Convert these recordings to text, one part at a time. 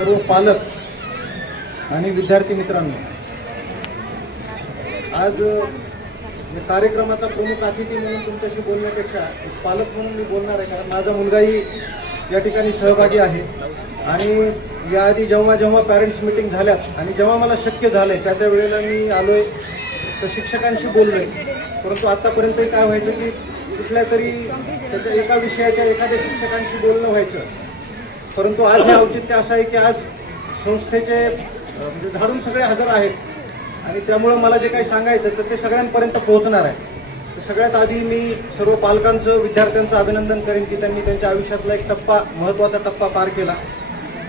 सर्व पालक आणि विद्यार्थी मित्रांनो, आज या कार्यक्रमाचा प्रमुख अतिथी म्हणून तुमच्याशी बोलण्यापेक्षा एक पालक म्हणून मी बोलणार आहे, कारण माझा मुलगाही या ठिकाणी सहभागी आहे। आणि याआधी जेव्हा पॅरेंट्स मीटिंग झाल्यात आणि जेव्हा मला शक्य झालंय त्या वेळेला मी आलोय, तर शिक्षकांशी बोललोय। परंतु आतापर्यंत काय व्हायचं की कुठल्या तरी त्याच्या एका विषयाच्या एखाद्या शिक्षकांशी बोलणं व्हायचं। परंतु आज हे औचित्य असं आहे की आज संस्थेचे म्हणजे झाडून सगळे हजर आहेत आणि त्यामुळे मला जे काही सांगायचं तर ते सगळ्यांपर्यंत पोहोचणार आहे। तर सगळ्यात आधी मी सर्व पालकांचं विद्यार्थ्यांचं अभिनंदन करेन की त्यांनी त्यांच्या आयुष्यातला एक महत्त्वाचा टप्पा पार केला।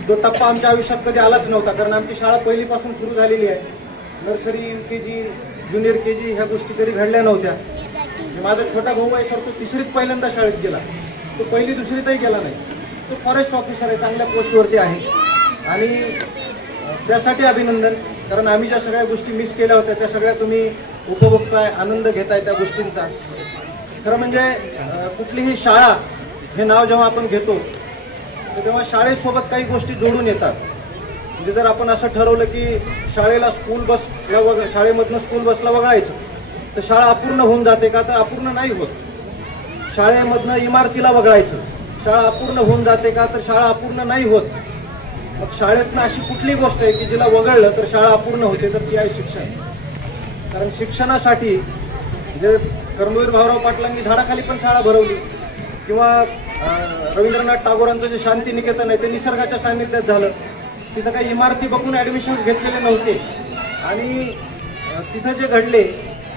जो टप्पा आमच्या आयुष्यात कधी आलाच नव्हता, कारण आमची शाळा पहिलीपासून सुरू झालेली आहे। नर्सरी, UKG, ज्युनियर KG ह्या गोष्टी कधी घडल्या नव्हत्या। माझा छोटा भाऊ आहे सर, तो तिसरीत पहिल्यांदा शाळेत गेला, तो पहिली दुसरीतही गेला नाही। तो फॉरेस्ट ऑफिसर आहे, चांगल्या पोस्टवरती आहे आणि त्यासाठी अभिनंदन, कारण आम्ही ज्या सगळ्या गोष्टी मिस केल्या होत्या त्या सगळ्या तुम्ही उपभोगताय, आनंद घेताय त्या गोष्टींचा। खरं म्हणजे कुठलीही शाळा हे नाव जेव्हा आपण घेतो तेव्हा शाळेसोबत काही गोष्टी जोडून येतात। म्हणजे जर आपण असं ठरवलं की शाळेला शाळेमधनं स्कूल बसला वगळायचं तर शाळा अपूर्ण होऊन जाते का? तर अपूर्ण नाही होत। शाळेमधनं इमारतीला वगळायचं, शाळा अपूर्ण होऊन जाते का? तर शाळा अपूर्ण नाही होत। मग शाळेतनं अशी कुठली गोष्ट आहे की जिला वगळलं तर शाळा अपूर्ण होते, तर ती आहे शिक्षण। कारण शिक्षणासाठी म्हणजे कर्मवीर भाऊराव पाटलांनी झाडाखाली पण शाळा भरवली, किंवा रवींद्रनाथ टागोरांचं जे शांती निकेतन आहे ते निसर्गाच्या सान्निध्यात झालं। तिथं काही इमारती बघून ॲडमिशन्स घेतलेले नव्हते आणि तिथं जे घडले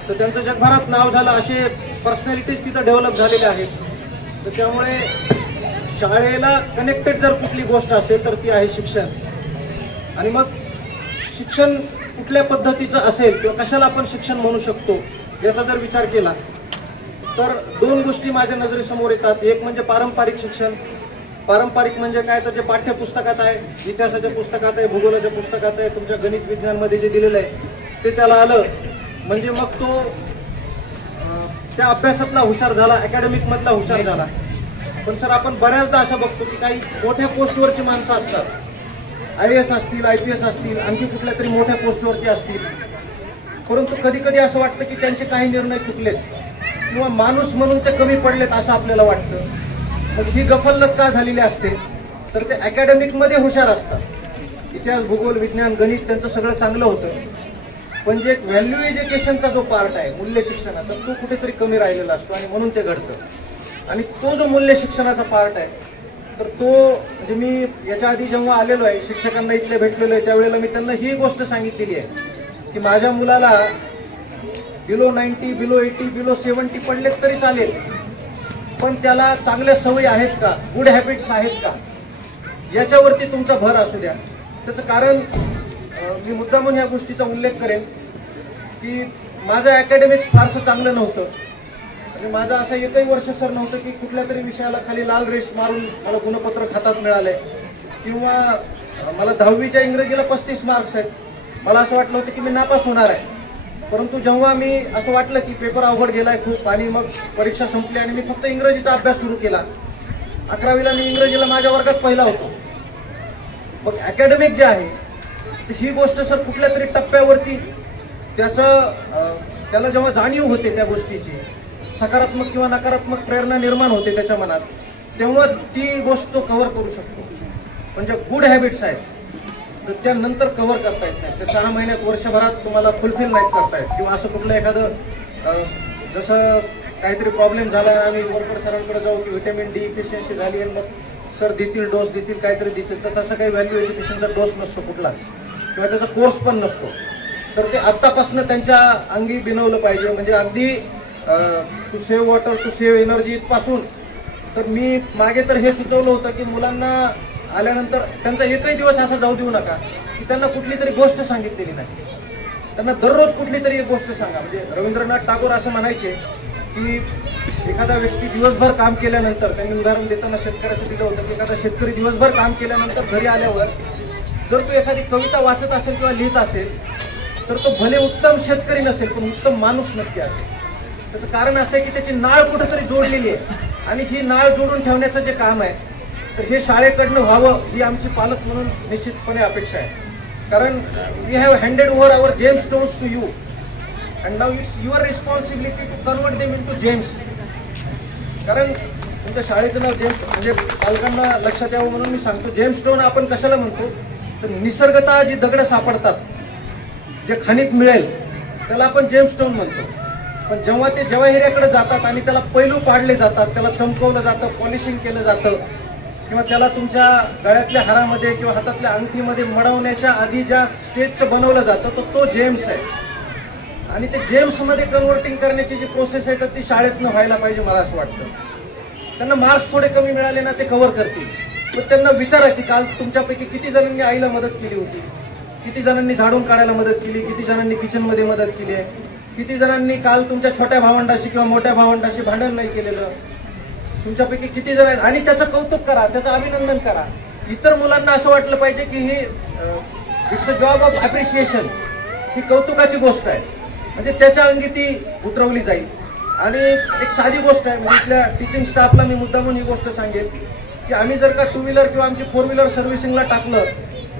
तर त्यांचं जगभरात नाव झालं, असे पर्सनॅलिटीज तिथं डेव्हलप झालेले आहेत। तर त्यामुळे शाळेला कनेक्टेड जर कुठली गोष्ट असेल तर ती आहे शिक्षण। आणि मग शिक्षण कुठल्या पद्धतीचं असेल किंवा कशाला आपण शिक्षण म्हणू शकतो याचा जर विचार केला तर दोन गोष्टी माझ्या नजरेसमोर येतात। एक म्हणजे पारंपरिक शिक्षण। पारंपरिक म्हणजे काय? तर जे पाठ्यपुस्तकात आहे, इतिहासाच्या पुस्तकात आहे, भूगोलाच्या पुस्तकात आहे, तुमच्या गणित विज्ञानमध्ये जे दिलेलं आहे ते त्याला आलं म्हणजे मग तो त्या अभ्यासातला हुशार झाला, अकॅडमिक मधला हुशार झाला। पण सर आपण बऱ्याचदा असं बघतो की काही मोठ्या पोस्टवरची माणसं असतात, IAS असतील, IPS असतील, आणखी कुठल्या तरी मोठ्या पोस्टवरती असतील, परंतु कधी कधी असं वाटतं की त्यांचे काही निर्णय चुकलेत किंवा माणूस म्हणून ते कमी पडलेत असं आपल्याला वाटतं। मग ही गफलत का झालेली असते? तर ते अकॅडमिक मध्ये हुशार असतात, इतिहास, भूगोल, विज्ञान, गणित त्यांचं सगळं चांगलं होतं, पण जे व्हॅल्यू एज्युकेशनचा जो पार्ट आहे, मूल्य शिक्षणाचा, तो कुठेतरी कमी राहिलेला असतो आणि म्हणून ते घडतं। आणि तो जो मूल्य शिक्षणाचा पार्ट आहे तर तो म्हणजे मी याच्या आधी जेव्हा आलेलो आहे, शिक्षकांना इथले भेटलेलो आहे, त्यावेळेला मी त्यांना ही गोष्ट सांगितलेली आहे की माझ्या मुलाला बिलो 90, बिलो 80, बिलो 70 पडलेत तरी चालेल, पण त्याला चांगल्या सवयी आहेत का, गुड हॅबिट्स आहेत का, याच्यावरती तुमचा भर असू द्या। त्याचं कारण मी मुद्दामून ह्या गोष्टीचा उल्लेख करेन की माझं अकॅडमिक्स फारसं चांगलं नव्हतं आणि माझं असं एकही वर्ष सर नव्हतं की कुठल्या तरी विषयाला खाली लाल रेष मारून मला गुणपत्र खात्यात मिळालंय, किंवा मला 10वीच्या इंग्रजीला 35 मार्क्स आहेत, मला असं वाटलं होतं की मी नापास होणार आहे। परंतु जेव्हा मी असं वाटलं की पेपर अवघड गेलाय खूप आणि मग परीक्षा संपली आणि मी फक्त इंग्रजीचा अभ्यास सुरू केला, 11वीला मी इंग्रजीला माझ्या वर्गात पहिला होतो। मग अकॅडमिक जे आहे ही गोष्ट सर कुठल्या तरी टप्प्यावरती त्याला जेव्हा जाणीव होते त्या गोष्टीची, सकारात्मक किंवा नकारात्मक प्रेरणा निर्माण होते त्याच्या मनात, तेव्हा ती गोष्ट तो कव्हर करू शकतो। म्हणजे गुड हॅबिट्स आहेत तर त्यानंतर कव्हर करता येत नाही, ते 6 महिन्यात, वर्षभरात तुम्हाला फुलफिल नाही करता येत। किंवा असं कुठलं एखादं जसं काहीतरी प्रॉब्लेम झाला आणि वरपर सरांकडे जाऊ की व्हिटॅमिन D डिफिशियन्सी झाली आणि मग सर देतील, डोस देतील, काहीतरी देतील, तर तसं काही व्हॅल्यू एज्युकेशनचा डोस नसतो कुठलाच, किंवा त्याचा कोर्स पण नसतो। तर ते आत्तापासून त्यांच्या अंगी बिनवलं पाहिजे। म्हणजे अगदी to save water, to save energy इथपासून तर मी मागे तर हे सुचवलं होतं की मुलांना आल्यानंतर त्यांचा एकही दिवस असा जाऊ देऊ नका की त्यांना कुठली तरी गोष्ट सांगितलेली नाही, त्यांना दररोज कुठली तरी एक गोष्ट सांगा। म्हणजे रवींद्रनाथ टागोर असं म्हणायचे की एखादा व्यक्ती दिवसभर काम केल्यानंतर, त्यांनी उदाहरण देताना शेतकऱ्याचं दिलं होतं की एखादा शेतकरी दिवसभर काम केल्यानंतर घरी आल्यावर जर तो एखादी कविता वाचत असेल किंवा लिहित असेल तर तो भले उत्तम शेतकरी नसेल पण उत्तम माणूस नक्की असेल। त्याचं कारण असं आहे की त्याची नाळ कुठेतरी जोडलेली आहे आणि ही नाळ जोडून ठेवण्याचं जे काम आहे तर हे शाळेकडनं व्हावं ही आमची पालक म्हणून निश्चितपणे अपेक्षा आहे. कारण we have handed over our gem stones to you and now it's your responsibility to convert them into gems. कारण तुमच्या शाळेचं नाव जेम्स म्हणजे पालकांना लक्षात यावं म्हणून मी सांगतो. जेम्स स्टोन आपण कशाला म्हणतो तर निसर्गतः जी दगड सापडतात, जे खाणीत मिळेल त्याला आपण जेम्स स्टोन म्हणतो. पण जेव्हा ते जवाहिऱ्याकडे जातात आणि त्याला पैलू पाडले जातात, त्याला चमकवलं जातं, पॉलिशिंग केलं जातं, किंवा त्याला तुमच्या गळ्यातल्या हारामध्ये किंवा हातातल्या अंगठीमध्ये मडवण्याच्या आधी ज्या स्टेजचं बनवलं जातं तो जेम्स आहे. आणि ते जेम्समध्ये कन्व्हर्टिंग करण्याची जी प्रोसेस आहे तर ती शाळेतनं व्हायला पाहिजे मला असं वाटतं. त्यांना मार्क्स थोडे कमी मिळाले ना ते कव्हर करतील. पण त्यांना विचारा की काल तुमच्यापैकी किती जणांनी आईला मदत केली होती, किती जणांनी झाडून काढायला मदत केली, किती जणांनी किचनमध्ये मदत केली आहे, किती जणांनी काल तुमच्या छोट्या भावंडाशी किंवा मोठ्या भावंडाशी भांडण नाही केलेलं, तुमच्यापैकी किती जण आहेत. आणि त्याचं कौतुक करा, त्याचं अभिनंदन करा. इतर मुलांना असं वाटलं पाहिजे की ही it's a job of appreciation, ही कौतुकाची गोष्ट आहे. म्हणजे त्याच्या अंगी ती उतरवली जाईल. आणि एक साधी गोष्ट आहे, म्हणजे इथल्या टीचिंग स्टाफला मी मुद्दामून ही गोष्ट सांगेन की आम्ही जर का 2 व्हीलर किंवा आमची 4 व्हीलर सर्व्हिसिंगला टाकलं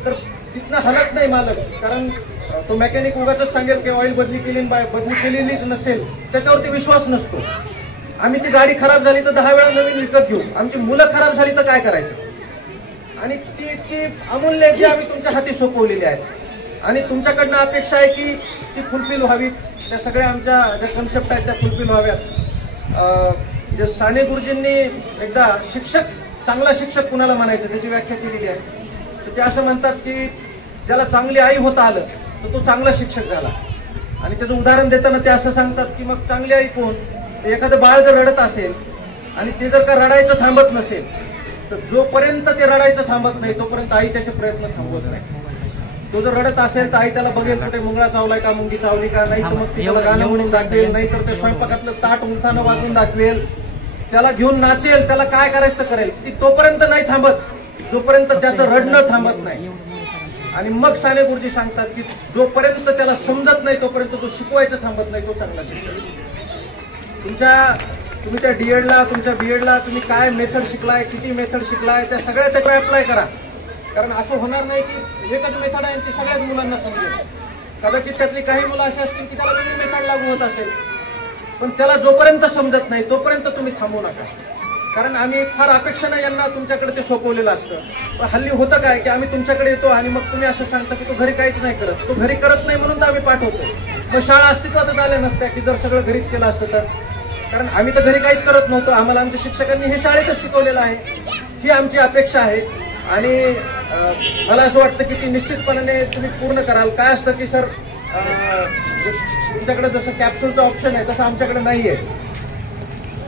तर तिथनं हलत नाही मालक. कारण तो मेकॅनिक उगाच सांगेल की ऑइल बदली केलेलीच नसेल, त्याच्यावरती विश्वास नसतो. आम्ही ती गाडी खराब झाली तर 10 वेळा नवीन विकत घेऊ, आमची मुलं खराब झाली तर काय करायचं. आणि ती अमूल्य जी आम्ही तुमच्या हाती सोपवलेली आहे आणि तुमच्याकडनं अपेक्षा आहे की ती फुलफिल व्हावी. त्या सगळ्या आमच्या ज्या कन्सेप्ट आहेत त्या फुलफिल व्हाव्यात. जे साने गुरुजींनी एकदा चांगला शिक्षक कुणाला म्हणायचं त्याची व्याख्या केलेली आहे. तर ते असं म्हणतात की ज्याला चांगली आई होता आलं तर तो चांगला शिक्षक झाला. आणि त्याचं उदाहरण देताना ते असं सांगतात की मग चांगली आई कोण, तर एखादं बाळ जर रडत असेल आणि ते जर का रडायचं थांबत नसेल तर जोपर्यंत ते रडायचं थांबत नाही तोपर्यंत आई त्याचे प्रयत्न थांबवत नाही. तो जर रडत असेल तर आई त्याला बघेल कुठे मुंगळा चावलाय का, मुंगी चावली का, नाही तर मग ती त्याला गाणं म्हणून दाखवेल, नाही तर ते स्वयंपाकातलं ताट उलथानं वाजून दाखवेल, त्याला घेऊन नाचेल, त्याला काय करायचं करेल. ती तोपर्यंत नाही थांबत जोपर्यंत त्याचं रडणं थांबत नाही. आणि मग साने गुरुजी सांगतात की जोपर्यंत त्याला समजत नाही तोपर्यंत तो शिकवायचं थांबत नाही, तो चांगला शिक्षक. तुम्ही त्या डीएडला तुमच्या बीएडला तुम्ही काय मेथड शिकलाय, किती मेथड शिकलाय, त्या सगळ्या त्याकडे अप्लाय करा. कारण असं होणार नाही की एकच मेथड आहे ती सगळ्याच मुलांना समजेल. कदाचित त्यातली काही मुलं अशी असतील की त्याला वेगळी मेथड लागू होत असेल, पण त्याला जोपर्यंत समजत नाही तोपर्यंत तुम्ही थांबू नका. कारण आम्ही फार अपेक्षाने यांना तुमच्याकडे ते सोपवलेलं असतं. पण हल्ली होतं काय की आम्ही तुमच्याकडे येतो आणि मग तुम्ही असं सांगता की तो घरी काहीच नाही करत. तो घरी करत नाही म्हणून तर आम्ही पाठवतो. मग शाळा अस्तित्वातच आल्या नसत्या की जर सगळं घरीच केलं असतं तर. कारण आम्ही तर घरी काहीच करत नव्हतो, आम्हाला आमच्या शिक्षकांनी हे शाळेतच शिकवलेलं आहे. ही आमची अपेक्षा आहे. आणि मला असं वाटतं की ती निश्चितपणे तुम्ही पूर्ण कराल. काय असतं की सर तुमच्याकडे जसं कॅप्सूलचं ऑप्शन आहे तसं आमच्याकडे नाही आहे.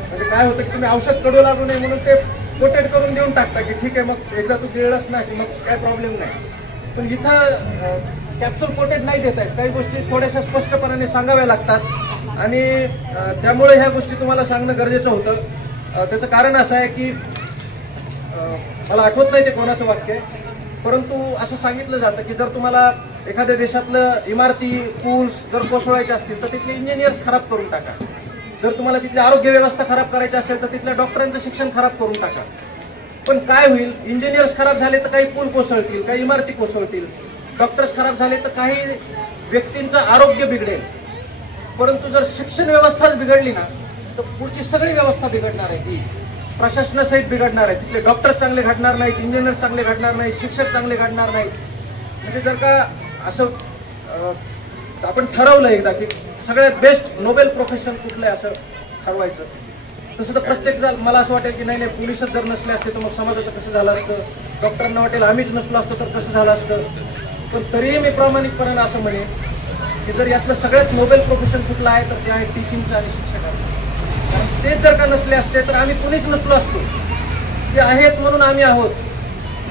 म्हणजे काय होतं की तुम्ही औषध कडू लागू नये म्हणून ते कोटेड करून देऊन टाकता की ठीक आहे मग एकदा तू गिळलंच ना की मग काय प्रॉब्लेम नाही. पण इथं कॅप्सूल कोटेड नाही देत आहेत. काही गोष्टी थोड्याशा स्पष्टपणाने सांगाव्या लागतात आणि त्यामुळे ह्या गोष्टी तुम्हाला सांगणं गरजेचं होतं. त्याचं कारण असं आहे की मला आठवत नाही ते कोणाचं वाक्य आहे, परंतु असं सांगितलं जातं की जर तुम्हाला एखाद्या देशातलं इमारती पूल्स जर कोसळायचे असतील तर तिथले इंजिनियर्स खराब करून टाका. जर तुम्हाला तिथली आरोग्य व्यवस्था खराब करायची असेल तर तिथल्या डॉक्टरांचं शिक्षण खराब करून टाका. पण काय होईल, इंजिनियर्स खराब झाले तर काही पूल कोसळतील, काही इमारती कोसळतील. डॉक्टर्स खराब झाले तर काही व्यक्तींचं आरोग्य बिघडेल. परंतु जर शिक्षण व्यवस्थाच बिघडली ना तर पुढची सगळी व्यवस्था बिघडणार आहे. ही प्रशासनासहित बिघडणार आहे. तिथले डॉक्टर्स चांगले घडणार नाहीत, इंजिनियर्स चांगले घडणार नाहीत, शिक्षक चांगले घडणार नाहीत. म्हणजे जर का असं आपण ठरवलं एकदा की सगळ्यात बेस्ट नोबेल प्रोफेशन कुठलं आहे असं ठरवायचं, तसं तर प्रत्येक मला असं वाटेल की नाही पोलिसच जर नसले असते तर मग समाजाचं कसं झालं असतं, डॉक्टरांना वाटेल आम्हीच नसलो असतो तर कसं झालं असतं. पण तरीही मी प्रामाणिकपणे असं म्हणेन की जर यातलं सगळ्यात नोबेल प्रोफेशन कुठलं आहे तर ते आहे टीचिंगचं आणि शिक्षकांचं. कारण ते जर का नसले असते तर आम्ही कुणीच नसलो असतो. ते आहेत म्हणून आम्ही आहोत.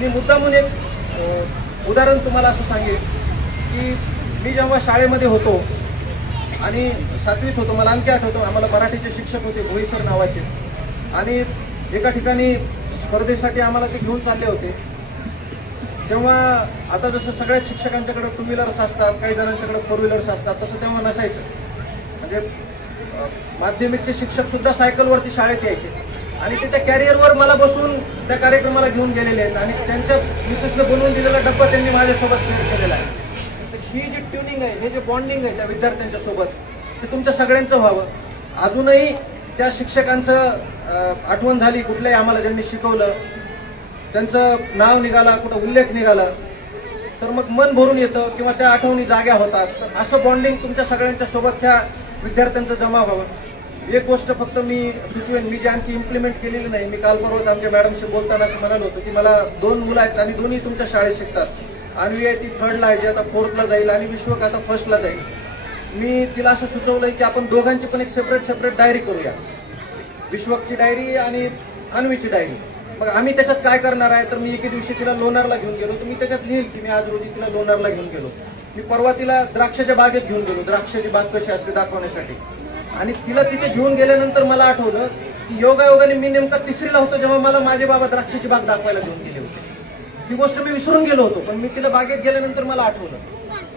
मी मुद्दामून एक उदाहरण तुम्हाला असं सांगेन की मी जेव्हा शाळेमध्ये होतो आणि 7वीत होतो, मला आणखी आठवतो, आम्हाला मराठीचे शिक्षक होते भोई सर नावाचे. आणि एका ठिकाणी स्पर्धेसाठी आम्हाला ते घेऊन चालले होते. तेव्हा आता जसं सगळ्याच शिक्षकांच्याकडे 2 व्हीलर्स असतात, काही जणांच्याकडे 4 व्हीलर्स असतात, तसं तेव्हा नसायचं. म्हणजे माध्यमिकचे शिक्षक सुद्धा सायकलवरती शाळेत यायचे आणि ते त्या कॅरियरवर मला बसून त्या कार्यक्रमाला घेऊन गेलेले आहेत आणि त्यांच्या मिसेसने बनवून दिलेला डब्बा त्यांनी माझ्यासोबत शेअर केलेला आहे. ही जी ट्युनिंग आहे, हे जे बॉन्डिंग आहे त्या विद्यार्थ्यांच्या सोबत, ते तुमच्या सगळ्यांचं व्हावं. अजूनही त्या शिक्षकांचं आठवण झाली कुठल्याही आम्हाला ज्यांनी शिकवलं, त्यांचं नाव निघाला, कुठं उल्लेख निघाला, तर मग मन भरून येतं किंवा त्या आठवणी जाग्या होतात. तर असं बॉन्डिंग तुमच्या सगळ्यांच्या सोबत ह्या विद्यार्थ्यांचं जमा व्हावं. एक गोष्ट फक्त मी सुचवेन, मी जे आणखी इम्प्लिमेंट केलेली नाही. मी काल परवाच आमच्या मॅडमशी बोलताना असं म्हणालो होतो की मला 2 मुलं आहेत आणि दोन्ही तुमच्या शाळेत शिकतात. अन्वी आहे ती 3rd ला आहे, जी आता 4th ला जाईल, आणि विश्वक आता 1st ला जाईल. मी तिला असं सुचवलंय की आपण दोघांची पण एक सेपरेट डायरी करूया, विश्वकची डायरी आणि अन्वीची डायरी. मग आम्ही त्याच्यात काय करणार आहे, तर मी एके दिवशी तिला लोणारला घेऊन गेलो, तर मी त्याच्यात लिहिल की मी आज रोजी तिला लोणारला घेऊन गेलो. मी परवा तिला द्राक्षाच्या बागेत घेऊन गेलो, द्राक्षाची बाग कशी असते दाखवण्यासाठी. आणि तिला तिथे घेऊन गेल्यानंतर मला आठवलं की योगायोगाने मी नेमका 3री ला होतो जेव्हा मला माझे बाबा द्राक्षाची बाग दाखवायला घेऊन गेले होते. ही गोष्ट मी विसरून गेलो होतो, पण मी तिला बागेत गेल्यानंतर मला आठवलं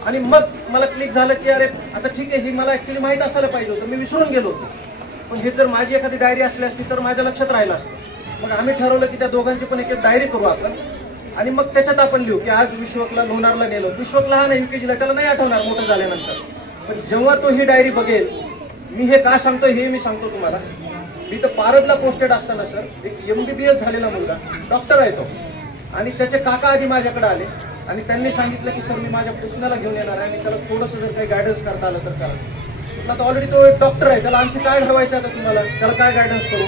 आणि मग मला क्लिक झालं की अरे आता ठीक आहे, ही मला ऍक्च्युली माहित असायला पाहिजे होतं, मी विसरून गेलो होतो. पण हे जर माझी एखादी डायरी असली असती तर माझ्या लक्षात राहिलं असतं. मग आम्ही ठरवलं की त्या दोघांची पण एक डायरी करू आपण, आणि मग त्याच्यात आपण लिहू की आज विश्वकला लोणारला नेलो. विश्वक लहान आहे, UKG, त्याला नाही आठवणार मोठं झाल्यानंतर. पण जेव्हा तो ही डायरी बघेल, मी हे का सांगतो हे मी सांगतो तुम्हाला. मी तर पारदला पोस्टेड असताना सर एक MBBS झालेला मुलगा, डॉक्टर आहे तो, आणि त्याचे काका आधी माझ्याकडे आले आणि त्यांनी सांगितलं की सर मी माझ्या पुतण्याला घेऊन येणार आहे आणि त्याला थोडंसं जर काही गायडन्स करता आलं तर करा. आता ऑलरेडी तो एक डॉक्टर आहे, त्याला आणखी काय घडवायचं आता तुम्हाला, त्याला काय गायडन्स करू.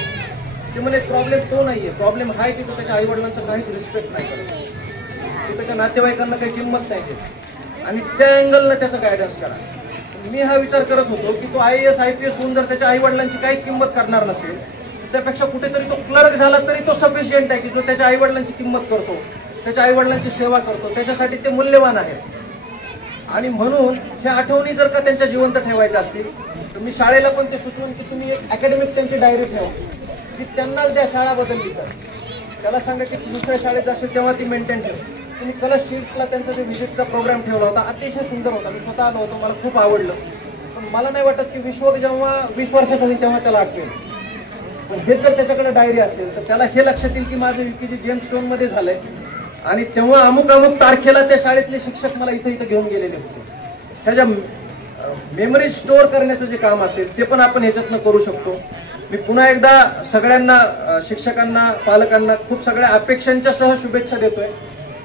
ते म्हणे प्रॉब्लेम तो नाहीये, प्रॉब्लेम हा आहे की तो त्याच्या आईवडिलांचं काहीच रिस्पेक्ट नाही करत, तो त्याच्या नातेवाईकांना काही किंमत नाही देत, आणि त्या अँगलनं त्याचं गायडन्स करा. मी हा विचार करत होतो की तो IAS IPS होऊन जर त्याच्या आईवडिलांची काहीच किंमत करणार नसेल, त्यापेक्षा कुठेतरी तो क्लर्क झाला तरी तो सफिशियंट आहे की जो त्याच्या आईवडिलांची किंमत करतो, त्याच्या आईवडिलांची सेवा करतो, त्याच्यासाठी ते मूल्यवान आहे. आणि म्हणून ह्या आठवणी जर का त्यांच्या जिवंत ठेवायच्या असतील तर मी शाळेला पण ते सुचवून की तुम्ही एक अकॅडमिक त्यांची डायरी ठेवा, की त्यांना ज्या शाळा बदलली तर त्याला सांगा की दुसऱ्या शाळेत जाशील तेव्हा ती मेंटेन ठेव. तुम्ही कलर शीट्सला त्यांचा जो व्हिजिटचा प्रोग्राम ठेवला होता, अतिशय सुंदर होता, मी स्वतः आलो होतो, मला खूप आवडलं. पण मला नाही वाटत की विश्वक जेव्हा 20 वर्षाचा होईल तेव्हा त्याला आठवेल. पण हेच जर त्याच्याकडे डायरी असेल तर त्याला हे लक्षात येईल की माझं UKG जेम्स स्टोन मध्ये झालंय आणि तेव्हा अमुक तारखेला त्या शाळेतले शिक्षक मला इथं घेऊन गेलेले होते. ह्याच्या मेमरी स्टोअर करण्याचं जे काम असेल ते पण आपण ह्याच्यातनं करू शकतो. मी पुन्हा एकदा सगळ्यांना, शिक्षकांना, पालकांना खूप सगळ्या अपेक्षांच्या सह शुभेच्छा देतोय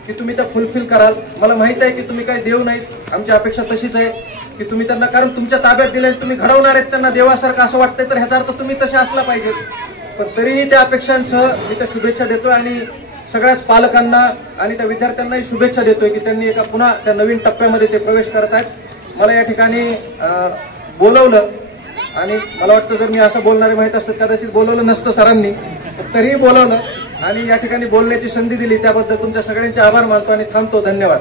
की तुम्ही त्या फुलफिल कराल. मला माहित आहे की तुम्ही काही देव नाहीत, आमची अपेक्षा तशीच आहे की तुम्ही त्यांना, कारण तुमच्या ताब्यात दिले तुम्ही घडवणार आहेत त्यांना देवासारखं असं वाटतंय, तर ह्याचा अर्थ तुम्ही तसे असला पाहिजेत. पण तरीही त्या अपेक्षांसह मी त्या शुभेच्छा देतोय आणि सगळ्याच पालकांना आणि त्या विद्यार्थ्यांनाही शुभेच्छा देतोय की त्यांनी एका पुन्हा त्या नवीन टप्प्यामध्ये ते प्रवेश करत आहेत. मला या ठिकाणी बोलवलं आणि मला वाटतं जर मी असं बोलणारे माहित असतं कदाचित बोलवलं नसतं सरांनी, तरीही बोलवलं आणि या ठिकाणी बोलण्याची संधी दिली त्याबद्दल तुमच्या सगळ्यांचे आभार मानतो आणि थांबतो. धन्यवाद.